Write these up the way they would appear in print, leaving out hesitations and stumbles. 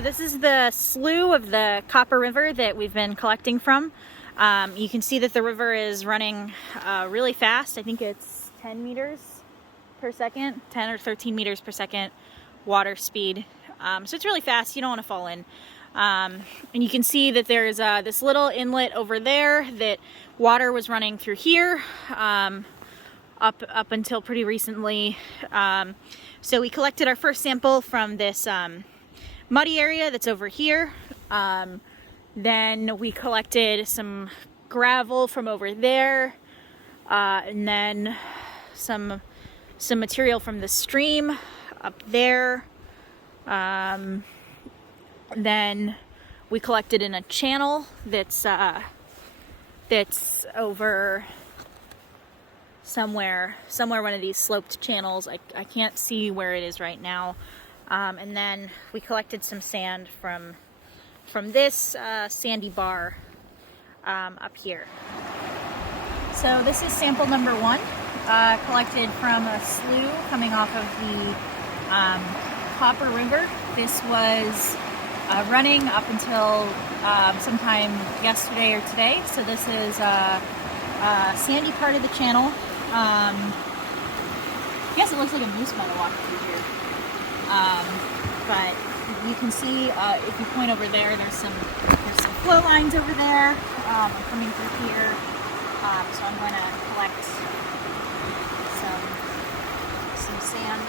So this is the slough of the Copper River that we've been collecting from. You can see that the river is running really fast. I think it's 10 meters per second, 10 or 13 meters per second water speed. So it's really fast. You don't want to fall in. And you can see that there's this little inlet over there that water was running through here up until pretty recently. So we collected our first sample from this muddy area that's over here. Then we collected some gravel from over there, and then some material from the stream up there. Then we collected in a channel that's over somewhere one of these sloped channels. I can't see where it is right now. And then we collected some sand from this sandy bar up here. So this is sample number 1, collected from a slough coming off of the Copper River. This was running up until sometime yesterday or today. So this is a sandy part of the channel. I guess it looks like a moose might have walked through here. But you can see if you point over there, there's some flow lines over there. I'm coming through here, so I'm going to collect some sand.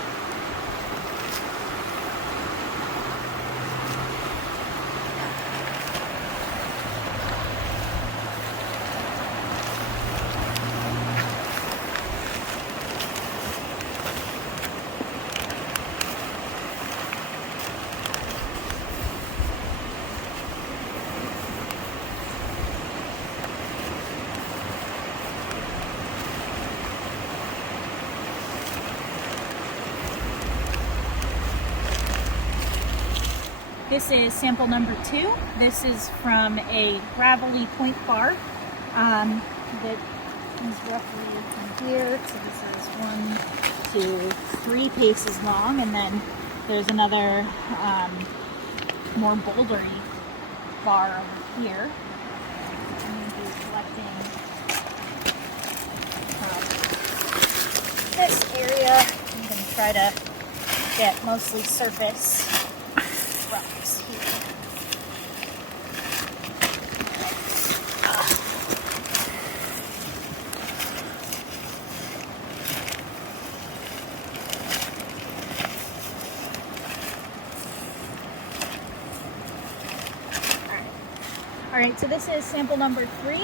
This is sample number 2. This is from a gravelly point bar that is roughly from here. So this is 1, 2, 3 paces long, and then there's another more bouldery bar over here. I'm going to be collecting from this area. I'm going to try to get mostly surface rocks here. Alright, so this is sample number 3.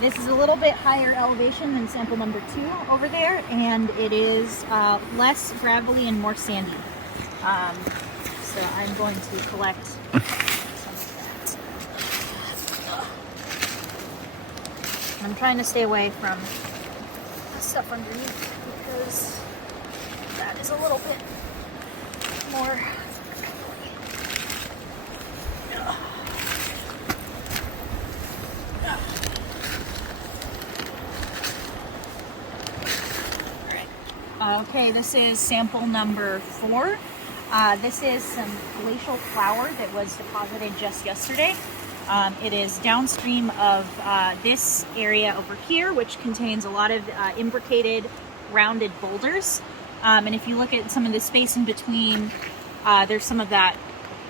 This is a little bit higher elevation than sample number 2 over there, and it is less gravelly and more sandy. So I'm going to collect some of that. I'm trying to stay away from the stuff underneath because that is a little bit more. Okay, this is sample number 4. This is some glacial flour that was deposited just yesterday. It is downstream of this area over here, which contains a lot of imbricated, rounded boulders. And if you look at some of the space in between, there's some of that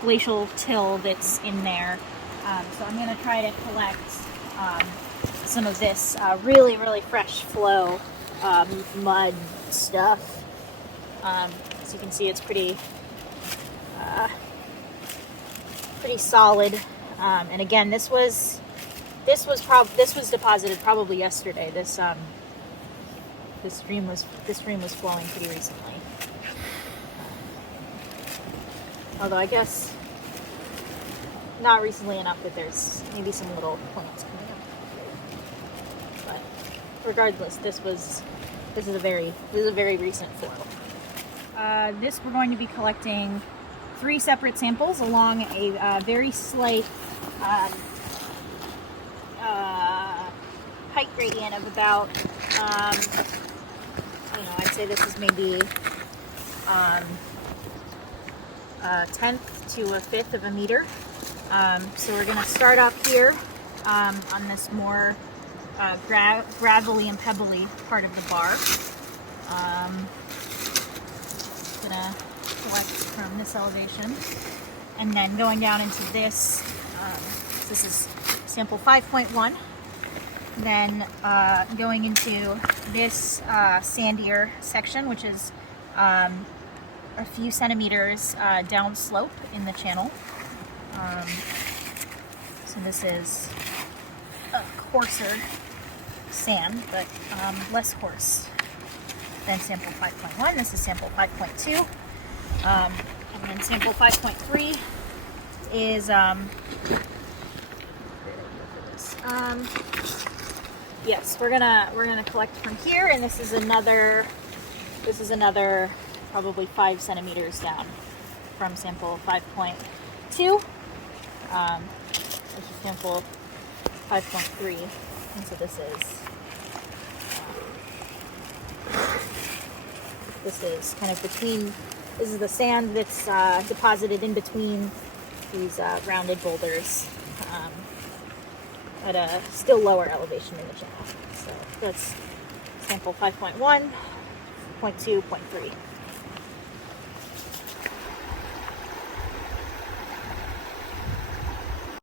glacial till that's in there. So I'm going to try to collect some of this really, really fresh flow mud stuff. As you can see, it's pretty solid. And again, this was deposited probably yesterday. This stream was flowing pretty recently. Although I guess not recently enough that there's maybe some little plants coming up. But regardless, this is a very recent flow. This we're going to be collecting 3 separate samples along a very slight height gradient of about, I don't know, I'd say this is maybe 1/10 to 1/5 of a meter. So we're going to start up here on this more gravelly and pebbly part of the bar. Gonna collect from this elevation, and then going down into this. This is sample 5.1. Then going into this sandier section, which is a few centimeters downslope in the channel. So this is a coarser sand, but less coarse than sample 5.1. This is sample 5.2. And then sample 5.3 is yes, we're gonna collect from here, and this is another probably 5 centimeters down from sample 5.2. This is sample 5.3, and so this is kind of between. This is the sand that's deposited in between these rounded boulders at a still lower elevation in the channel. So that's sample 5.1, 0.2, 0.3.